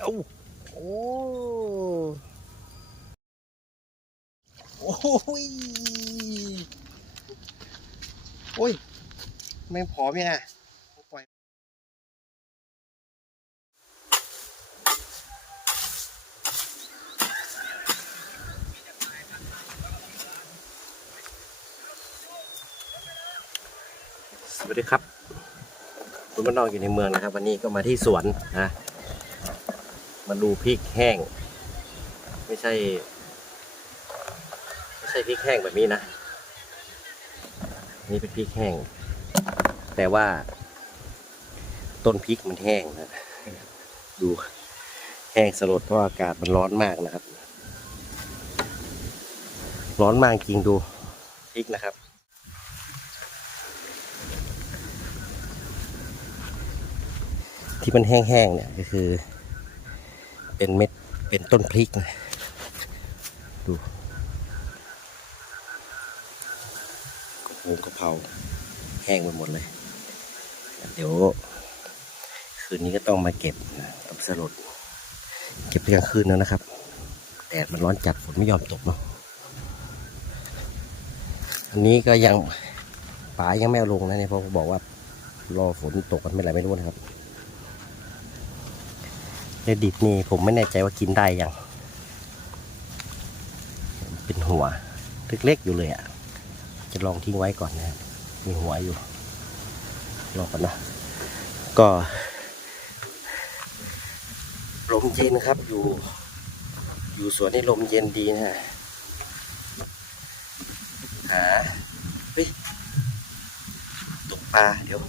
เอ้โอ้โอ้ยโอ้ยแม่งผอมยังไงปล่อยสวัสดีครับ คุณบ้านนอกอยู่ในเมืองนะครับ วันนี้ก็มาที่สวนนะ มาดูพริกแห้ง ไม่ใช่ ไม่ใช่พริกแห้งแบบนี้นะ นี่เป็นพริกแห้ง แต่ว่า ต้นพริกมันแห้งนะ ดูแห้งสลดเพราะอากาศมันร้อนมากนะครับ ร้อนมากจริงดูพริกนะครับที่มันแห้งๆเนี่ยก็คือ เป็นเม็ดเป็นต้นพริกนะดูกระเพงกระเพราแห้งไปหมดเลย เดี๋ยว คืนนี้ก็ต้องมาเก็บนะต้องสลดเก็บไปกลางคืนแล้วนะครับแดดมันร้อนจัดฝนไม่ยอมตกเนาะอันนี้ก็ยังป๋ายังไม่เอาลงนะเนี่ยเพราะบอกว่ารอฝนตกกันไม่ไรไม่รู้นะครับ เนื้ดิบนี่ผมไม่แน่ใจว่ากินได้ยังเป็นหัวเล็กๆอยู่เลยอะ่ะ จะลองทิ้งไว้ก่อนนะครับมีหัวอยู่รอก่อนนะก็ลมเย็นครับอยู่ อยู่สวนนี่ลมเย็นดีนะฮะหาเฮ้ยตกปลาเดี๋ยว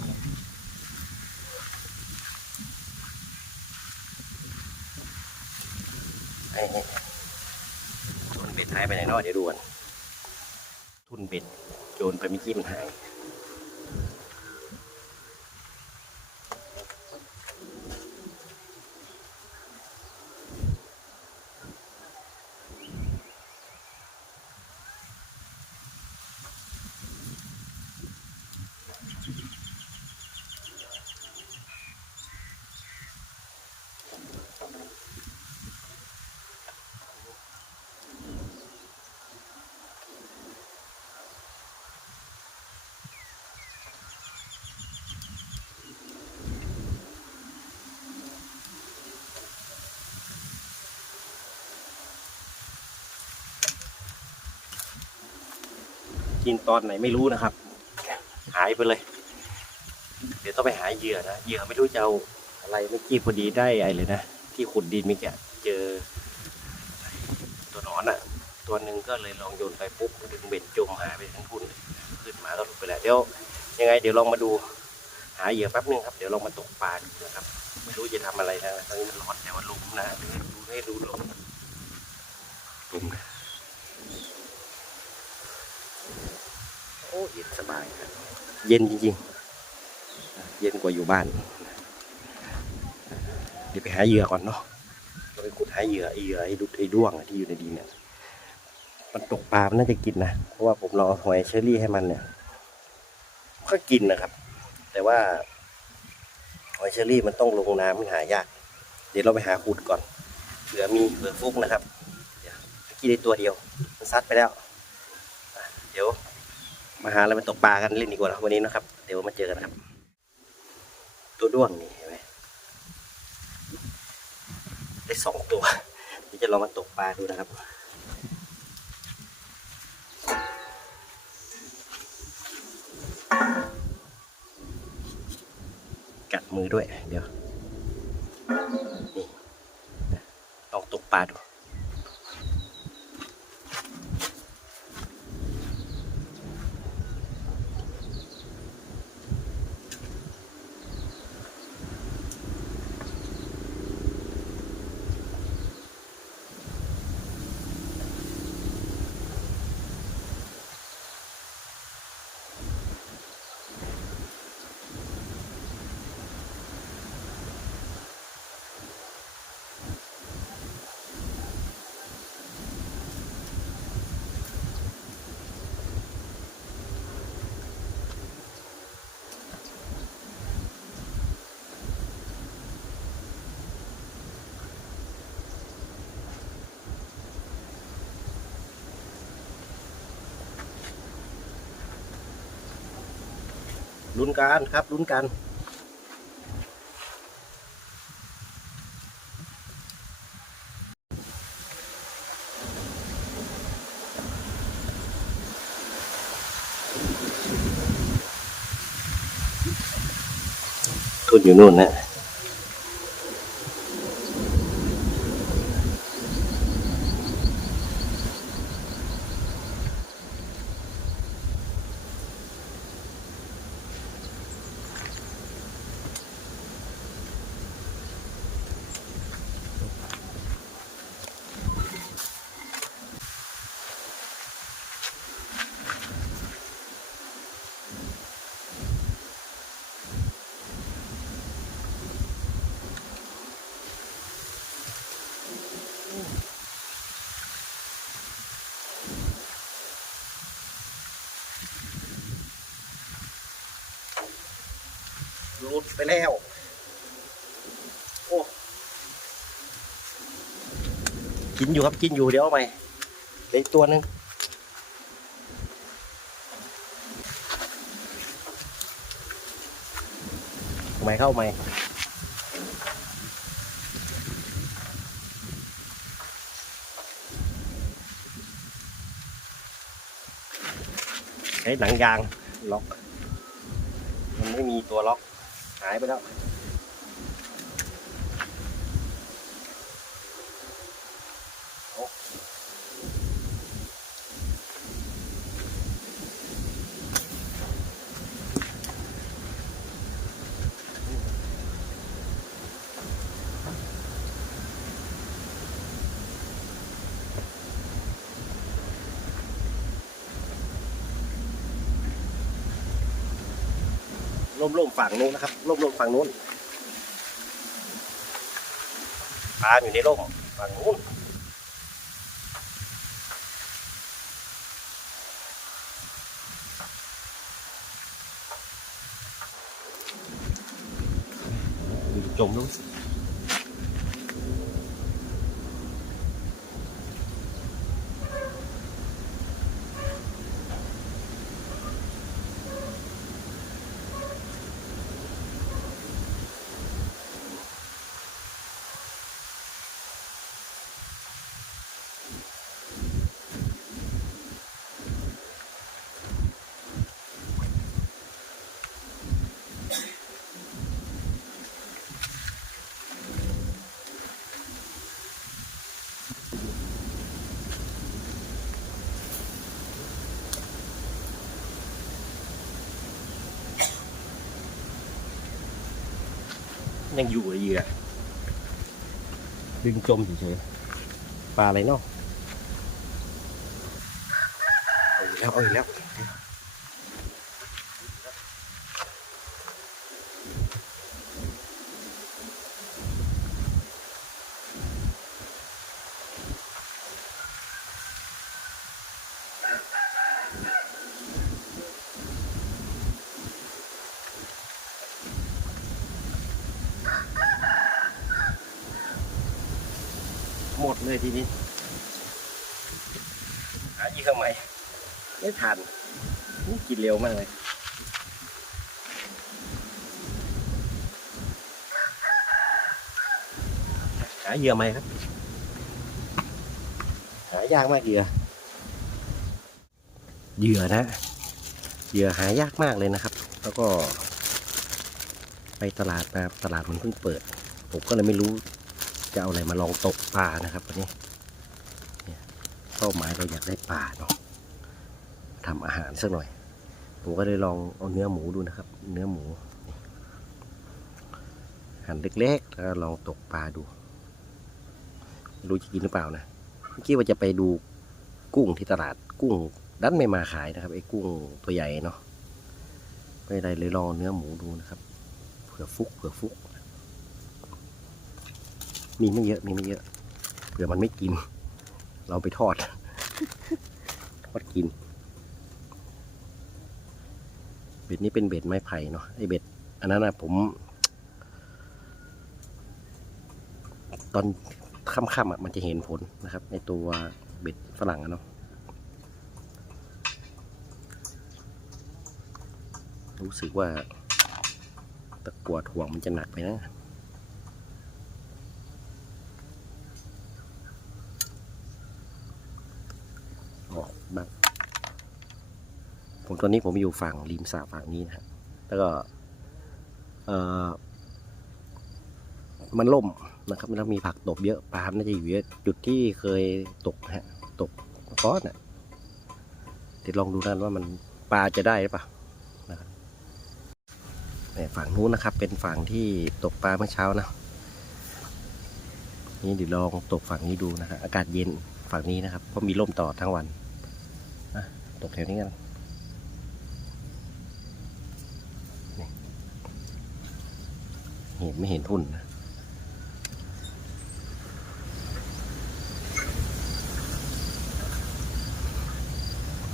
ไอ้ ทุนเบ็ดหายไปไหนนอเดี๋ยวดูกันทุนเบ็ดโยนไปเมื่อกี้มันหาย กินตอนไหนไม่รู้นะครับ หายไปเลย เดี๋ยวต้องไปหาเหยื่อนะเหยื่อไม่รู้จะเอาอะไรเมื่อกี้พอดีได้ไอ้เลยนะที่ขุดดินเมื่อกี้เจอ ตัวหนอนอะ ตัวหนึ่งก็เลยลองโยนไปปุ๊บดึงเบ็ดจมหายไปทั้งทุ่นเลยขึ้นมาก็หลุดไปแล้วเดี๋ยวยังไง เดี๋ยวลองมาดูหาเหยื่อแป๊บนึงครับเดี๋ยวลองมาตกปลาดูนะครับ ไม่รู้จะทำอะไรนะตอนนี้มันร้อนแต่ว่าลุมนะดูให้ดูลมลุมนะ โอ้เย็นสบายครับเย็นจริงๆ เย็นกว่าอยู่บ้าน เดี๋ยวไปหาเหยื่อก่อนเนาะเราไปขุดหาเหยื่อไอเหยื่อไอ้ดุไอ้ด้วงที่อยู่ในดินเนี่ย มันตกปลา มันน่าจะกินนะ เพราะว่าผมลองหอยเชอรี่ให้มันเนี่ย ก็กินนะครับ แต่ว่าหอยเชอรี่มันต้องลงน้ำมันหายาก เดี๋ยวเราไปหาขุดก่อน เผื่อมีเผื่อฟุกนะครับ เดี๋ยวเมื่อกี้ได้ตัวเดียว มันซัดไปแล้ว เดี๋ยว มาหาอะไรมาตกปลากันเล่นดีกว่านะวันนี้นะครับ เดี๋ยวมาเจอกันครับ ตัวด้วงนี่เห็นไหมได้สองตัวเดี๋ยวจะลองมาตกปลาดูนะครับกัดมือด้วย เดี๋ยวลองตกปลาดู ลุ้นกันครับลุ้นกัน ทุนอยู่นู่นนะ หลุดไปแล้ว โอ้ กินอยู่ครับกินอยู่เดี๋ยวเอาใหม่เหลืออีกตัวหนึงเอาใหม่เข้าใหม่ ใช้หนังยางล็อก มันไม่มีตัวล็อก หายไปแล้ว ล่มๆฝั่งนู้นนะครับล่มๆฝั่งนู้นปลาอยู่ในร่มฝั่งนู้น ยังอยู่เลยเหยื่อดึงจมเฉยๆปลาอะไรเนาะเอาอีกแล้วเอาอีกแล้ว หายี่ห้อใหม่ไม่ทันกินเร็วมากเลยหาเหยื่อใหมครับ หายากมากเหยื่อ เหยื่อนะ เหยื่อหายากมากเลยนะครับ แล้วก็ ไปตลาดมาตลาดมันเพิ่งเปิด ผมก็เลยไม่รู้จะเอาอะไรมาลองตกปลานะครับวันนี้ เป้าหมายเราอยากได้ปลาเนาะทำอาหารสักหน่อย ผมก็เลยลองเอาเนื้อหมูดูนะครับ เนื้อหมู หั่นเล็กๆ แล้วลองตกปลาดูรู้จะกินหรือเปล่านะเมื่อกี้ว่าจะไปดูกุ้งที่ตลาดกุ้งดันไม่มาขายนะครับไอ้กุ้งตัวใหญ่เนาะไม่ได้เลยลองเอาเนื้อหมูดูนะครับ เผื่อฟุกเผื่อฟุก มีไม่เยอะมีไม่เยอะเผื่อมันไม่กิน เราไปทอด ทอดกิน เบ็ดนี้เป็นเบ็ดไม้ไผ่เนาะไอเบ็ด อันนั้นนะผม ตอนค่ำๆอะมันจะเห็นผลนะครับในตัวเบ็ดฝรั่งเนาะรู้สึกว่าตะกัวถ่วงมันจะหนักไปนะออกบ้าง ผมตอนนี้ผมอยู่ฝั่งริมสระฝั่งนี้นะแล้วก็เออมันล่มนะครับแล้วมีผักตบเยอะปลาน่าจะอยู่เยอะจุดที่เคยตกฮะตกก้อนอะเดี๋ยวลองดูกันว่ามันปลาจะได้หรือเปล่านะครับฝั่งนู้นนะครับ เป็นฝั่งที่ตกปลาเมื่อเช้านะนี่เดี๋ยวลองตกฝั่งนี้ดูนะครับอากาศเย็นฝั่งนี้นะครับเพราะมีร่มตลอทั้งวันนะตกแถวนี้กัน เห็นไม่เห็นทุ่นนะ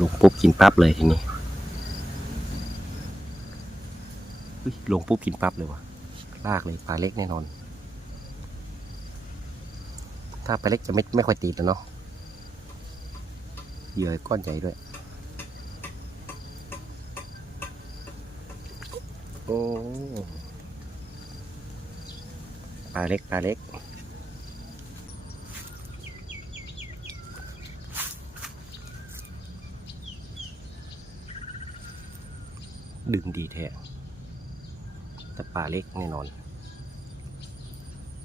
ลงปุ๊บกินปั๊บเลยทีนี้ลงปุ๊บกินปั๊บเลยวะลากเลยปลาเล็กแน่นอน ถ้าปลาเล็กจะไม่ไม่ค่อยติดนะเนาะเหยื่อก้อนใหญ่ด้วย โอ้าเล็กปลาเล็กดึงดีแท้แต่ปลาเล็กแน่นอน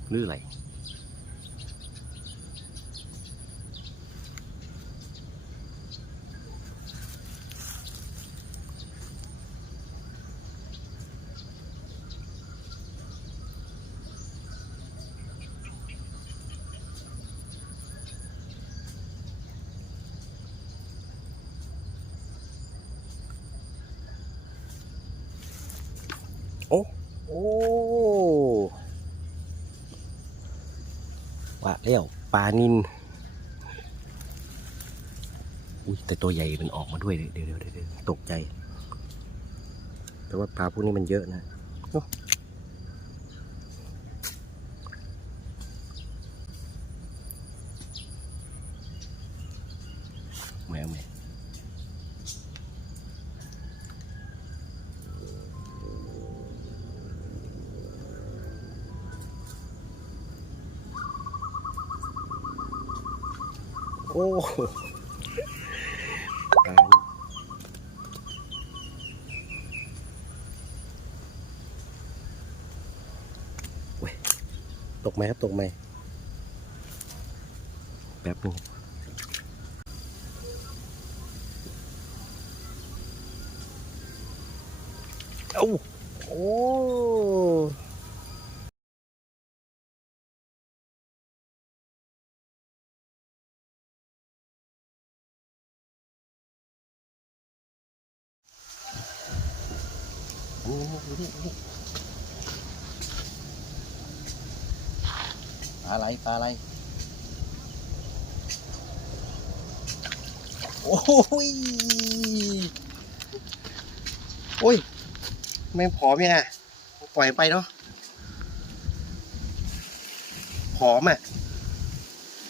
หรืออะไร โอ้ว่าแล้วปลานินอุ้ยแต่ตัวใหญ่มันออกมาด้วยเดี๋ยวเดี๋ยวเดี๋ยวตกใจ แต่ว่าปลาพวกนี้มันเยอะนะ โอ้ปลายตกไหมครับ ตกไหมแป๊บหนึงเอ้าโอ้ นี่ดูนี่ดูนี่ปลาอะไรปลาอะไร โอ้ย โอ้ย ไม่ผอมยังไงปล่อยไปเนาะผอมอะ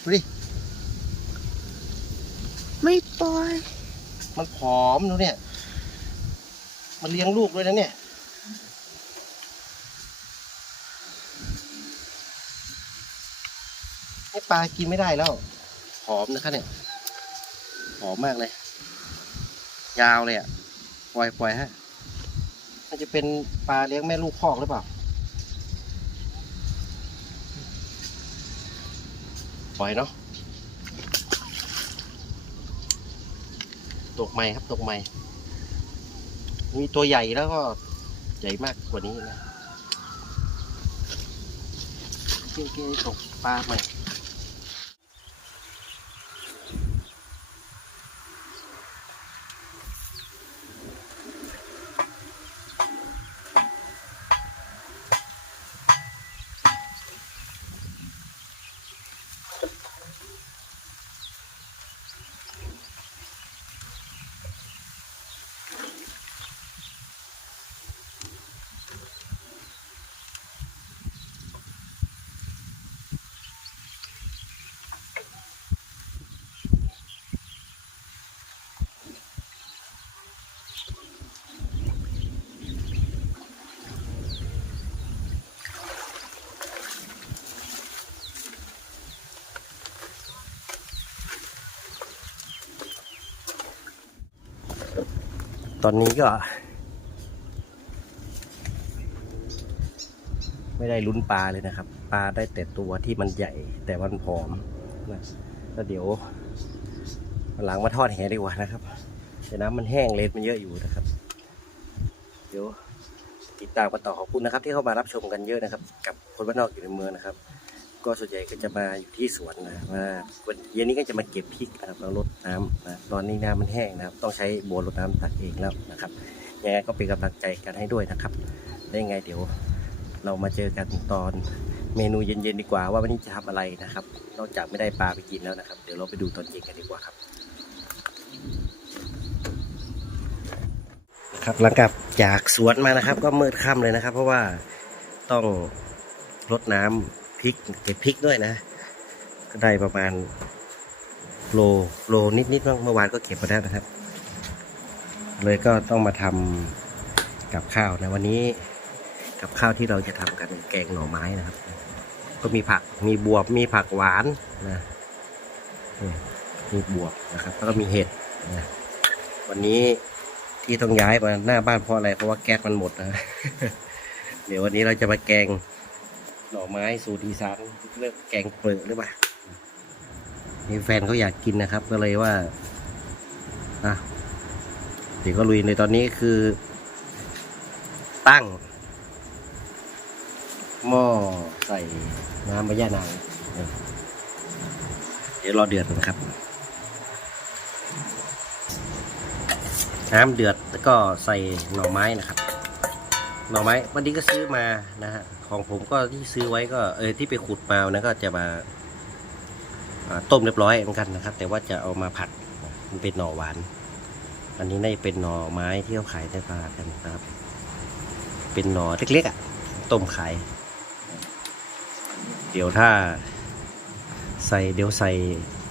ดูดิ ไม่ปล่อย มันผอมดูเนี่ย มันเลี้ยงลูกด้วยนะเนี่ย นี่ป ลากินไม่ได้แล้วผอมนะคะเนี่ยผอมมากเลย ยาวเลยอะ ปล่อยปล่อยฮะ มันจะเป็นปลาเลี้ยงแม่ลูกคอกหรือเปล่า ปล่อยเนาะ ตกใหม่ครับตกใหม่ มีตัวใหญ่แล้วก็ใหญ่มากกว่านี้นะเก่งๆตกปลาใหม่ ตอนนี้ก็ ไม่ได้ลุ้นปลาเลยนะครับ ปลาได้แต่ตัวที่มันใหญ่แต่มันผอมนะแล้วเดี๋ยวหลังมาทอดแหดีกว่านะครับแต่น้ำมันแห้งเลนมันเยอะอยู่นะครับ เดี๋ยวติดตามกันต่อขอบคุณนะครับ ที่เข้ามารับชมกันเยอะนะครับ กับคนบ้านนอกอยู่ในเมืองนะครับ ก็ส่วนใหญ่ก็จะมาอยู่ที่สวนนะมาวันเย็นนี้ก็จะมาเก็บพริกนะครับแล้วรดน้ำนะตอนนี้น้ำมันแห้งนะครับ ต้องใช้โบวรดน้ำตักเองแล้วนะครับยังไงก็เป็นกำลังใจกันให้ด้วยนะครับได้ยังไงเดี๋ยวเรามาเจอกันตอนเมนูเย็นๆดีกว่า ว่าวันนี้จะทำอะไรนะครับ นอกจากไม่ได้ปลาไปกินแล้วนะครับ เดี๋ยวเราไปดูตอนเย็นกันดีกว่าครับ ครับหลังจากจากสวนมานะครับ ก็มืดค่ำเลยนะครับ เพราะว่าต้องรดน้ำ พริกเก็บพริกด้วยนะ ก็ได้ประมาณโลโลนิดๆบ้างเมื่อวานก็เก็บมาได้นะครับ เลยก็ต้องมาทำกับข้าวนะ วันนี้กับข้าวที่เราจะทำกันแกงหน่อไม้นะครับ ก็มีผักมีบวบมีผักหวานนะมีบวบนะครับแล้วก็มีเห็ดนะวันนี้ที่ต้องย้ายมาหน้าบ้านเพราะอะไรเพราะว่าแก๊สมันหมดนะ เดี๋ยววันนี้เราจะมาแกง หน่อไม้สูตรอีสานเรียกแกงเปลือกหรือเปล่านี่แฟนเขาอยากกินนะครับ ก็เลยว่าอะเดี๋ยวก็ลุยในตอนนี้คือ ตั้ง หม้อใส่น้ำใบย่านางเดี๋ยวรอเดือดก่อนครับ น้ำเดือดแล้วก็ใส่หน่อไม้นะครับ หน่อไม้ วันนี้ก็ซื้อมานะฮะของผมก็ที่ซื้อไว้ก็เออที่ไปขุดมานะก็จะมาต้มเรียบร้อยเหมือนกันนะครับ แต่ว่าจะเอามาผัดมันเป็นหน่อหวาน อันนี้น่าจะเป็นหน่อไม้ที่เขาขายในตลาดกันนะครับ เป็นหน่อเล็กๆอะต้มขาย เดี๋ยวถ้า ใส่เดี๋ยวใส่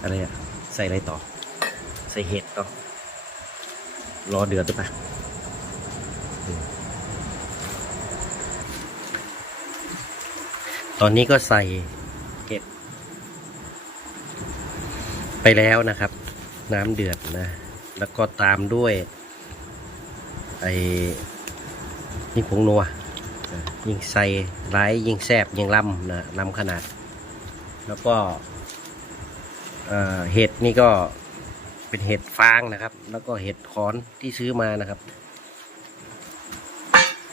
อะไรอะใส่อะไรต่อ ใส่เห็ดต่อรอเดือดหรือเปล่าอืมต อนนี้ก็ใส่เก็บ ไปแล้วนะครับ น้ำเดือดนะ แล้วก็ตามด้วย ไอ้นี่ผงนัวยิ่งใส่ร้ายยิ่งแซบยิ่งล้ำนะล้ำขนาด แล้วก็เห็ดนี่ก็เป็นเห็ดฟางนะครับ แล้วก็เห็ดขอนที่ซื้อมานะครับ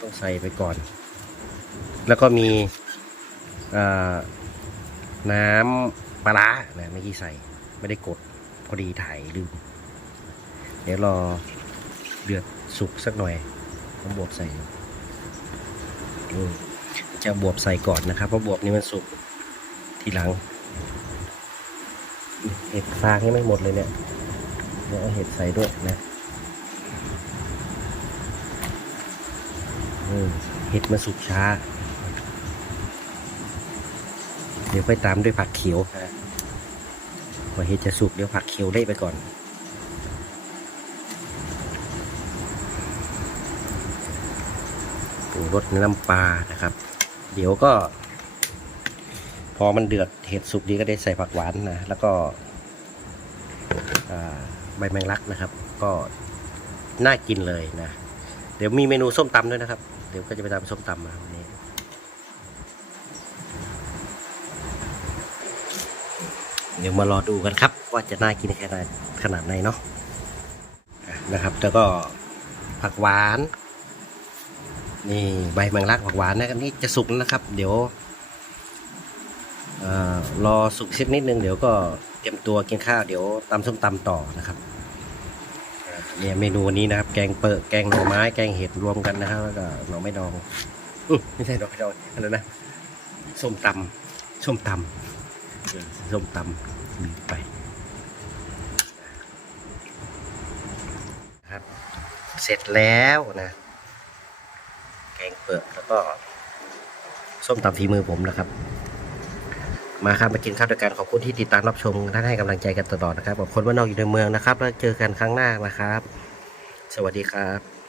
ต้องใส่ไปก่อน แล้วก็มี น้ำปลาร้านะไม่อกี้ใส่ไม่ได้กดพอดีถ่ายลืมเดี๋ยวรอเดือดสุกสักหน่อยต้องบดใส่จะบวบใส่ก่อนนะครับเพราะบวบนี่มันสุกทีหลัง เห็ดฟางยังไม่หมดเลยเนี่ยเดี๋ยวเอาเห็ดใส่ด้วยนะเห็ดมันสุกช้า เดี๋ยวไปตามด้วยผักเขียวนะพอเห็ดจะสุกเดี๋ยวผักเขียวเละไปก่อน ปรุงรสน้ำปลานะครับ เดี๋ยวก็ พอมันเดือดเห็ดสุกดีก็ได้ใส่ผักหวานนะ แล้วก็อ่าใบแมงลักนะครับ ก็น่ากินเลยนะ เดี๋ยวมีเมนูส้มตำด้วยนะครับ เดี๋ยวก็จะไปทำส้มตำมาวันนี้ เดี๋ยวมารอดูกันครับ ว่าจะน่ากินแค่ไหนขนาดไหนเนาะนะครับ แล้วก็ผักหวาน นี่ใบแมงลักผักหวานนะครับนี่จะสุกแล้วนะครับ เดี๋ยวอรอสุกสักนิดนึงเดี๋ยวก็เตรียมตัวกินข้าวเดี๋ยวตำส้มตำต่อนะครับเนี่ยเมนูนี้นะครับ แกงเปิดแกงหน่อไม้แกงเห็ดรวมกันนะครับแล้วก็หน่อไม้ดองอไม่ใช่หน่อไม้ดองอะไรนะส้มตำส้มตำ ส้มตำมไปนะครับ เสร็จแล้วนะ แกงเปิดแล้วก็ ส้มตำฝีมือผมนะครับ มาครับมากินข้าวด้วยกันขอบคุณที่ติดตามรับชมและให้กำลังใจกันตลอดนะครับขอบคนว่านอกอยู่ในเมืองนะครับ แล้วเจอกันครั้งหน้านะครับ สวัสดีครับ